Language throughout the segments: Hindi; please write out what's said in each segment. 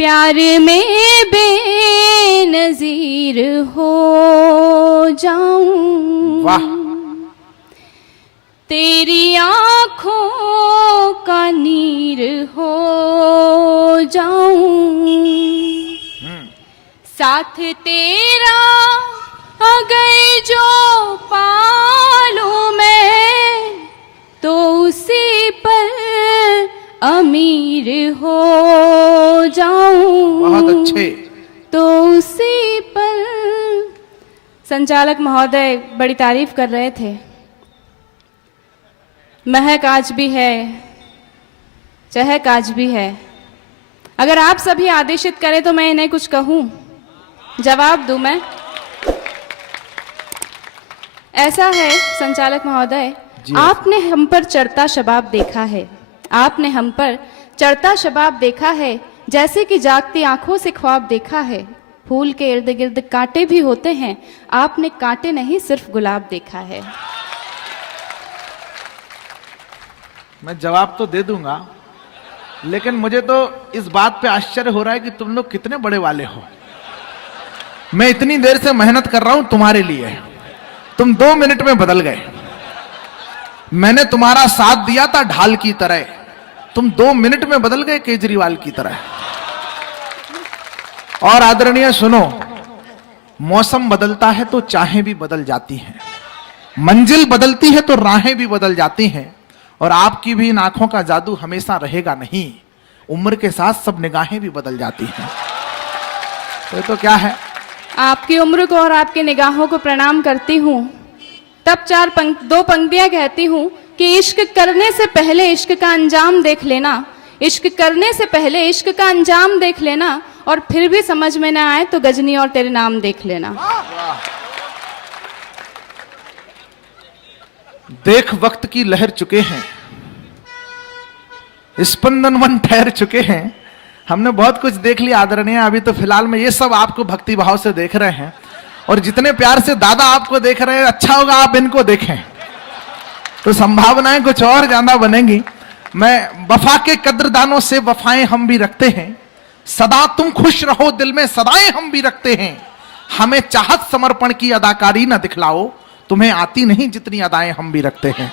प्यार में बेनज़ीर हो जाऊं, वाह, तेरी आँखों का नीर हो जाऊं, साथ तेरा अगर जो पालूं मैं तो उसी पर अमीर हो जाऊं। बहुत अच्छे। तो उसी पर। संचालक महोदय बड़ी तारीफ कर रहे थे। महक आज भी है, चहक आज भी है। अगर आप सभी आदेशित करें तो मैं इन्हें कुछ कहूं, जवाब दूं मैं। ऐसा है संचालक महोदय, आपने हम पर चढ़ता शबाब देखा है, आपने हम पर चढ़ता शबाब देखा है, जैसे कि जागती आंखों से ख्वाब देखा है। फूल के इर्द गिर्द कांटे भी होते हैं, आपने कांटे नहीं सिर्फ गुलाब देखा है। मैं जवाब तो दे दूंगा, लेकिन मुझे तो इस बात पे आश्चर्य हो रहा है कि तुम लोग कितने बड़े वाले हो। मैं इतनी देर से मेहनत कर रहा हूं तुम्हारे लिए, तुम 2 मिनट में बदल गए। मैंने तुम्हारा साथ दिया था ढाल की तरह, तुम 2 मिनट में बदल गए केजरीवाल की तरह। और आदरणीय सुनो, मौसम बदलता है तो चाहें भी बदल जाती हैं, मंजिल बदलती है तो राहें भी बदल जाती हैं, और आपकी भी इन आंखों का जादू हमेशा रहेगा नहीं। उम्र के साथ सब निगाहें भी बदल जाती हैं। तो क्या है, आपकी उम्र को और आपकी निगाहों को प्रणाम करती हूँ, तब 2 पंक्तियां कहती हूँ कि इश्क करने से पहले इश्क का अंजाम देख लेना, इश्क करने से पहले इश्क का अंजाम देख लेना, और फिर भी समझ में ना आए तो गजनी और तेरे नाम देख लेना। देख वक्त की लहर चुके हैं, स्पंदन वन ठहर चुके हैं। हमने बहुत कुछ देख लिया आदरणीय, अभी तो फिलहाल में ये सब आपको भक्ति भाव से देख रहे हैं, और जितने प्यार से दादा आपको देख रहे हैं, अच्छा होगा आप इनको देखें तो संभावनाएं कुछ और ज्यादा बनेंगी। मैं वफा के कद्रदानों से वफाएं हम भी रखते हैं, सदा तुम खुश रहो दिल में सदाएं हम भी रखते हैं। हमें चाहत समर्पण की अदाकारी न दिखलाओ, तुम्हें आती नहीं जितनी अदाएं हम भी रखते हैं।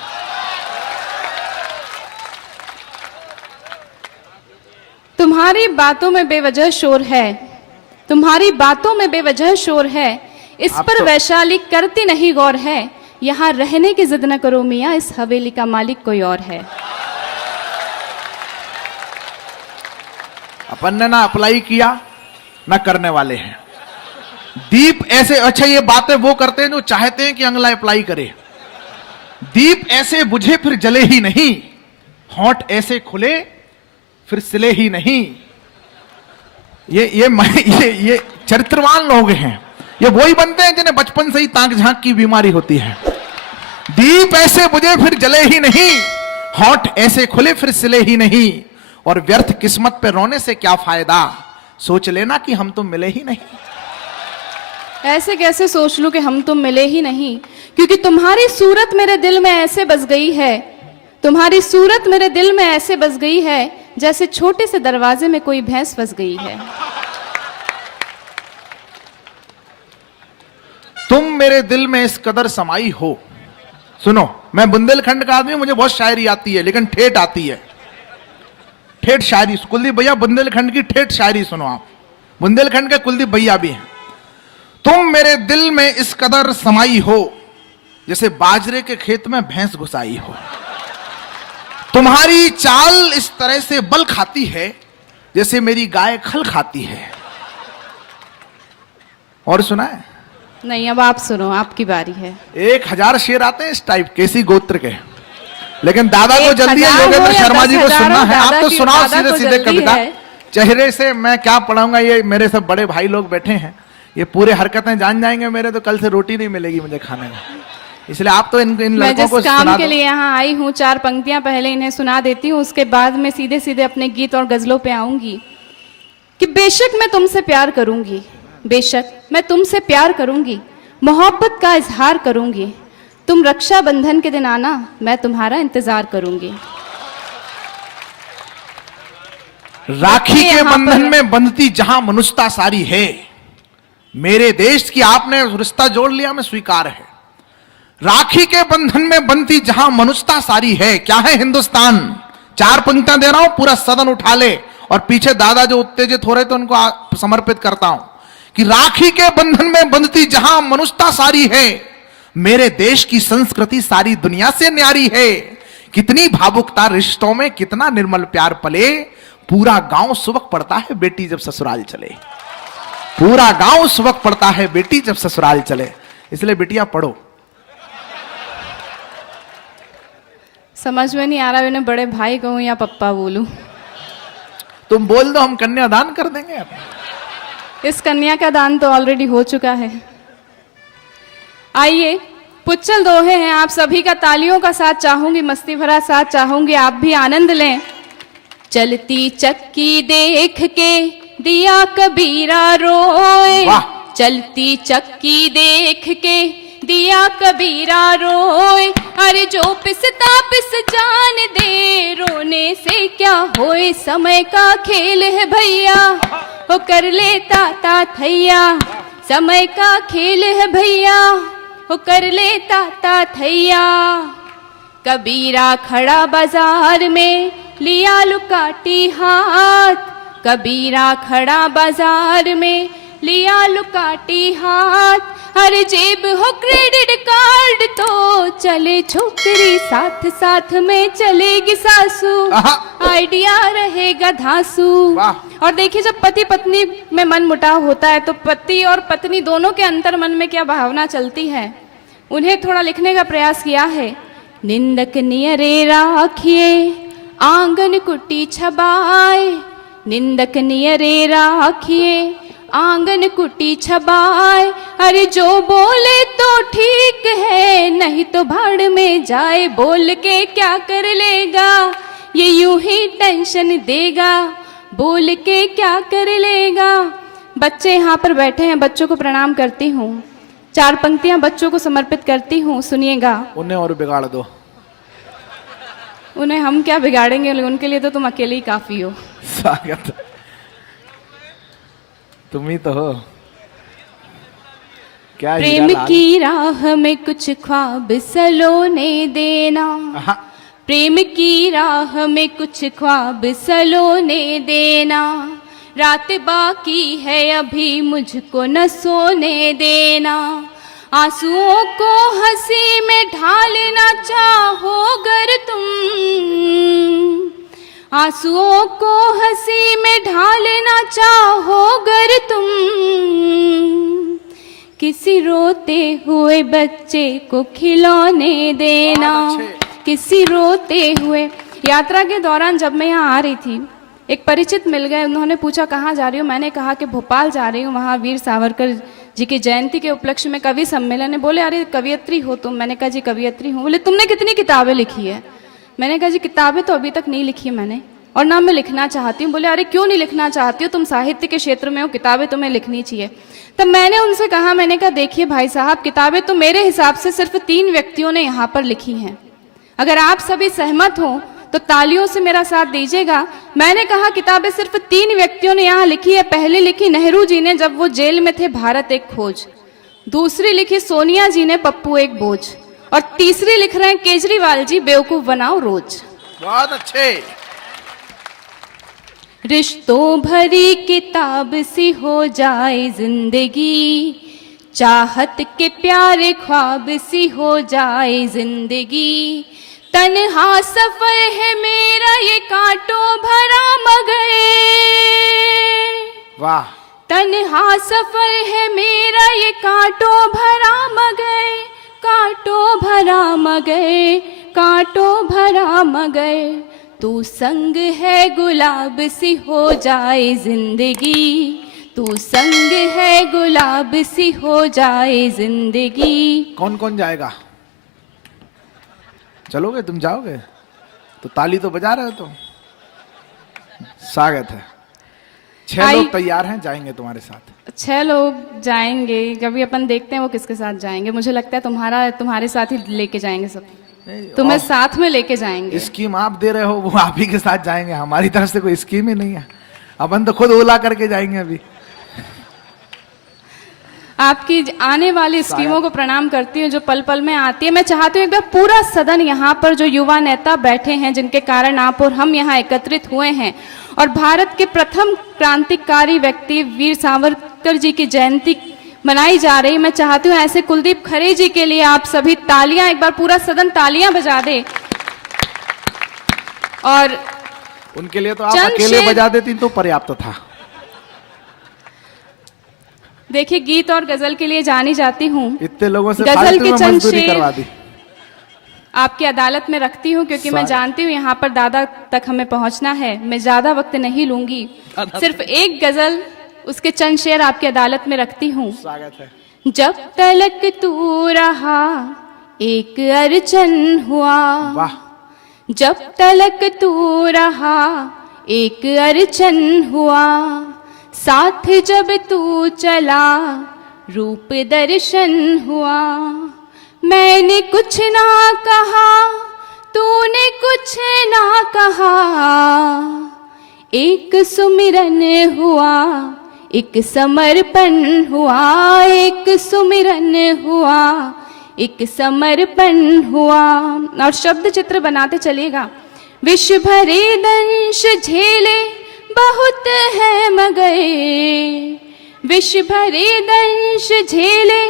तुम्हारी बातों में बेवजह शोर है, तुम्हारी बातों में बेवजह शोर है, इस पर वैशाली करती नहीं गौर है। यहां रहने की जिद न करो मियां, इस हवेली का मालिक कोई और है। अपन ने ना अप्लाई किया ना करने वाले हैं। दीप ऐसे, अच्छा ये बातें वो करते हैं जो चाहते हैं कि अगला अप्लाई करे। दीप ऐसे बुझे फिर जले ही नहीं, होंठ ऐसे खुले फिर सिले ही नहीं। ये चरित्रवान लोग हैं, ये वही बनते हैं जिन्हें बचपन से ही ताक झांक की बीमारी होती है। दीप ऐसे बुझे फिर जले ही नहीं, होंठ ऐसे खुले फिर सिले ही नहीं, और व्यर्थ किस्मत पे रोने से क्या फायदा, सोच लेना कि हम तुम मिले ही नहीं। ऐसे कैसे सोच लूं कि हम तुम मिले ही नहीं, क्योंकि तुम्हारी सूरत मेरे दिल में ऐसे बस गई है, तुम्हारी सूरत मेरे दिल में ऐसे बस गई है, जैसे छोटे से दरवाजे में कोई भैंस फंस गई है। तुम मेरे दिल में इस कदर समाई हो। सुनो, मैं बुंदेलखंड का आदमी, मुझे बहुत शायरी आती है, लेकिन ठेठ आती है, ठेठ शायरी। कुलदीप भैया बुंदेलखंड की ठेठ शायरी सुनो आप, बुंदेलखंड के कुलदीप भैया भी हैं। तुम मेरे दिल में इस कदर समाई हो, जैसे बाजरे के खेत में भैंस घुसाई हो। तुम्हारी चाल इस तरह से बल खाती है, जैसे मेरी गाय खल खाती है। और सुना है? नहीं, अब आप सुनो, आपकी बारी है। 1000 शेर आते हैं इस टाइप के, इसी गोत्र के, लेकिन दादा को जल्दी है, योगेंद्र शर्मा जी को सुनना है। आप तो सुनाओ सीधे सीधे कविता। चेहरे से मैं क्या पढ़ाऊंगा, ये मेरे सब बड़े भाई लोग बैठे हैं, ये पूरे हरकतें जान जाएंगे मेरे, तो कल से रोटी नहीं मिलेगी मुझे खाने में। इसलिए आप तो इन लड़कों को काम के लिए यहाँ आई हूँ, 4 पंक्तियां पहले इन्हें सुना देती हूँ, उसके बाद में सीधे सीधे अपने गीत और गजलों पे आऊंगी। कि बेशक मैं तुमसे प्यार करूंगी, बेशक मैं तुमसे प्यार करूंगी, मोहब्बत का इजहार करूंगी, तुम रक्षाबंधन के दिन आना, मैं तुम्हारा इंतजार करूंगी। राखी के यहाँ बंधन पर- में बंधती जहां मनुष्यता सारी है, मेरे देश की आपने रिश्ता जोड़ लिया में स्वीकार है। राखी के बंधन में बंधती जहां मनुष्यता सारी है, क्या है हिंदुस्तान? 4 पंक्तियां दे रहा हूं, पूरा सदन उठा ले, और पीछे दादा जो उत्तेजित हो रहे थे उनको समर्पित करता हूं कि राखी के बंधन में बंधती जहां मनुष्यता सारी है, मेरे देश की संस्कृति सारी दुनिया से न्यारी है। कितनी भावुकता रिश्तों में, कितना निर्मल प्यार पले, पूरा गांव सुबह पड़ता है बेटी जब ससुराल चले। पूरा गांव सुबह पड़ता है बेटी जब ससुराल चले। इसलिए बेटियां पढ़ो। समझ में नहीं आ रहा उन्हें बड़े भाई कहूं या पप्पा बोलूं। तुम बोल दो, हम कन्यादान कर देंगे। इस कन्या का दान तो ऑलरेडी हो चुका है। आइए, पुच्चल दोहे हैं, आप सभी का तालियों का साथ चाहूंगी, मस्ती भरा साथ चाहूंगी, आप भी आनंद लें। चलती चक्की देख के दिया कबीरा रोए, वाह। चलती चक्की देख के दिया कबीरा रोए, अरे जो पिसता पिस जान दे, रोने से क्या होए, समय का खेल है भैया, वो कर लेता ता थैया, समय का खेल है भैया, वो कर लेता ता थैया। कबीरा खड़ा बाजार में लिया लुकाटी हाथ, कबीरा खड़ा बाजार में लिया लुकाटी हाथ, हर जेब हो क्रेडिट कार्ड तो चले छोकरी, साथ साथ में चलेगी सासू, आइडिया रहेगा धासू। और देखिए, जब पति पत्नी में मन मुटाव होता है तो पति और पत्नी दोनों के अंतर मन में क्या भावना चलती है, उन्हें थोड़ा लिखने का प्रयास किया है। निंदक नियरे राखिए आंगन कुटी छबाए, निंदक नियरे राखिए आंगन कुटी छबाए, अरे जो बोले तो ठीक है, नहीं तो भाड़ में जाए, बोल के क्या कर लेगा, ये यूं ही टेंशन देगा, बोल के क्या कर लेगा। बच्चे यहाँ पर बैठे हैं, बच्चों को प्रणाम करती हूँ, 4 पंक्तियां बच्चों को समर्पित करती हूँ, सुनिएगा। उन्हें और बिगाड़ दो। उन्हें हम क्या बिगाड़ेंगे, उनके लिए तो तुम अकेले ही काफी हो। स्वागत, तुम ही तो हो। क्या प्रेम की राह में कुछ ख्वाब सलोने देना, प्रेम की राह में कुछ ख्वाब सलोने देना, रात बाकी है अभी मुझको न सोने देना, आंसुओं को हंसी में ढालना चाहो गर तुम, आंसुओं को हंसी में ढालना चाहो गर तुम, किसी रोते हुए बच्चे को खिलौने देना, किसी रोते हुए। यात्रा के दौरान जब मैं यहाँ आ रही थी, एक परिचित मिल गए, उन्होंने पूछा कहाँ जा रही हो, मैंने कहा कि भोपाल जा रही हूँ, वहाँ वीर सावरकर जी की जयंती के उपलक्ष्य में कवि सम्मेलन है। बोले अरे कवियत्री हो तुम? मैंने कहा जी कवियत्री हूँ। बोले तुमने कितनी किताबें लिखी है? मैंने कहा जी किताबें तो अभी तक नहीं लिखी मैंने, और ना मैं लिखना चाहती हूँ। बोले अरे क्यों नहीं लिखना चाहती हो, तुम साहित्य के क्षेत्र में हो, किताबें तुम्हें लिखनी चाहिए। तब मैंने उनसे कहा, मैंने कहा देखिए भाई साहब, किताबें तो मेरे हिसाब से सिर्फ 3 व्यक्तियों ने यहाँ पर लिखी हैं, अगर आप सभी सहमत हो तो तालियों से मेरा साथ दीजिएगा। मैंने कहा किताबें सिर्फ 3 व्यक्तियों ने यहाँ लिखी है। पहली लिखी नेहरू जी ने जब वो जेल में थे, भारत एक खोज, दूसरी लिखी सोनिया जी ने, पप्पू एक बोझ, और तीसरी लिख रहे हैं केजरीवाल जी, बेवकूफ बनाओ रोज। बहुत अच्छे। रिश्तों भरी किताब सी हो जाए जिंदगी, चाहत के प्यारे ख्वाब सी हो जाए जिंदगी, तन्हा सफर है मेरा ये कांटों भरा मगर, वाह, तन्हा सफर है मेरा ये कांटों भरा मगर, कांटों भरा मगर, कांटों भरा मगर, तू संग है गुलाब सी हो जाए जिंदगी, तू संग है गुलाब सी हो जाए जिंदगी। कौन कौन जाएगा? चलोगे? तुम जाओगे तो ताली तो बजा रहे हो तुम। स्वागत है। 6 लोग तैयार हैं, जाएंगे तुम्हारे साथ। 6 लोग जाएंगे, कभी अपन देखते हैं वो किसके साथ जाएंगे। मुझे लगता है तुम्हारे साथ ही लेके जाएंगे सब, तुम्हें साथ में लेके जाएंगे। स्कीम आप दे रहे हो, वो आप ही के साथ जाएंगे, हमारी तरफ से कोई स्कीम ही नहीं है। अपन तो खुद ओला करके जाएंगे अभी। आपकी आने वाली स्कीमों को प्रणाम करती हूँ जो पल पल में आती है। मैं चाहती हूँ एक बार पूरा सदन यहाँ पर जो युवा नेता बैठे हैं जिनके कारण आप और हम यहाँ एकत्रित हुए हैं और भारत के प्रथम क्रांतिकारी व्यक्ति वीर सावरकर जी की जयंती मनाई जा रही, मैं चाहती हूँ ऐसे कुलदीप खरे जी के लिए आप सभी तालियां, एक बार पूरा सदन तालियां बजा दे। और उनके लिए तो आप अकेले बजा देती तो पर्याप्त था। देखिए गीत और गजल के लिए जानी जाती हूँ, इतने लोगों से गजल के चंद मजदूरी करवा दी। आपकी अदालत में रखती हूँ क्योंकि मैं जानती हूँ यहाँ पर दादा तक हमें पहुँचना है। मैं ज्यादा वक्त नहीं लूंगी, सिर्फ एक गजल उसके चंद शेर आपकी अदालत में रखती हूँ। स्वागत है। जब तलक तू रहा एक अर्चन हुआ, वाह। जब तलक तू रहा एक अर्चन हुआ, साथ जब तू चला रूप दर्शन हुआ। मैंने कुछ ना कहा तूने कुछ ना कहा, एक सुमिरन हुआ एक समर्पण हुआ, एक सुमिरन हुआ एक समर्पण हुआ। और शब्द चित्र बनाते चलिएगा। विश्व भरे दंश झेले बहुत है मगर, विश्व भरे दंश झेले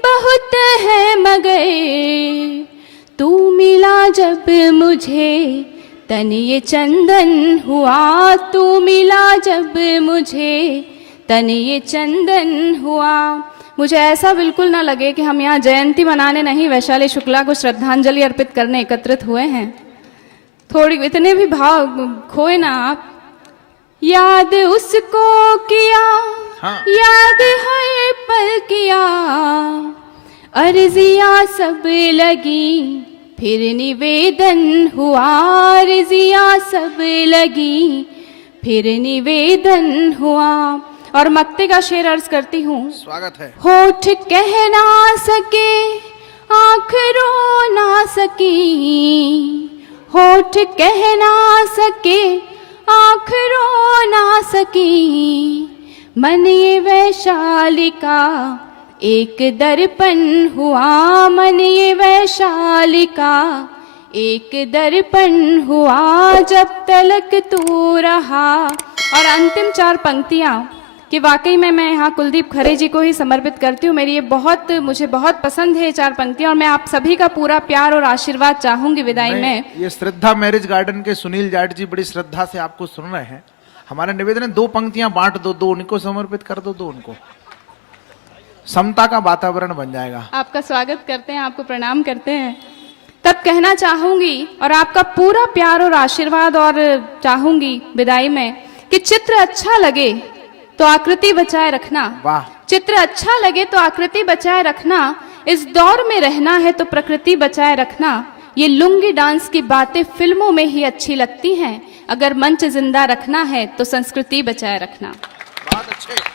बहुत है मगर, तू मिला जब मुझे तन ये चंदन हुआ, तू मिला जब मुझे तन ये चंदन हुआ। मुझे ऐसा बिल्कुल ना लगे कि हम यहाँ जयंती मनाने नहीं, वैशाली शुक्ला को श्रद्धांजलि अर्पित करने एकत्रित हुए हैं। थोड़ी इतने भी भाव खोए ना आप। याद उसको किया, हाँ। याद हर पल किया, अर्जियां सब लगी फिर निवेदन हुआ, अर्जियां सब लगी फिर निवेदन हुआ। और मक्ते का शेर अर्ज करती हूँ। स्वागत है। होठ कह ना सके आँख रो ना सकी, होठ कह ना सके आँख रो ना सकी, मन ये वैशाली का एक दर्पण हुआ, मन ये वैशाली का एक दर्पण हुआ। जब तलक तू रहा। और अंतिम चार पंक्तियाँ कि वाकई में मैं यहाँ कुलदीप खरे जी को ही समर्पित करती हूँ। मेरी ये मुझे बहुत पसंद है ये चार पंक्तियाँ और मैं आप सभी का पूरा प्यार और आशीर्वाद चाहूंगी विदाई में। ये श्रद्धा मैरिज गार्डन के सुनील जाट जी बड़ी श्रद्धा से आपको सुन रहे हैं। हमारा निवेदन है 2 पंक्तियां बांट दो, 2 उनको समर्पित कर दो, 2 उनको। समता का वातावरण बन जाएगा। आपका स्वागत करते हैं, आपको प्रणाम करते हैं। तब कहना चाहूंगी और आपका पूरा प्यार और आशीर्वाद और चाहूंगी विदाई में कि चित्र अच्छा लगे तो आकृति बचाए रखना। वाह। चित्र अच्छा लगे तो आकृति बचाए रखना, इस दौर में रहना है तो प्रकृति बचाए रखना। ये लुंगी डांस की बातें फिल्मों में ही अच्छी लगती हैं, अगर मंच जिंदा रखना है तो संस्कृति बचाए रखना। बहुत अच्छे।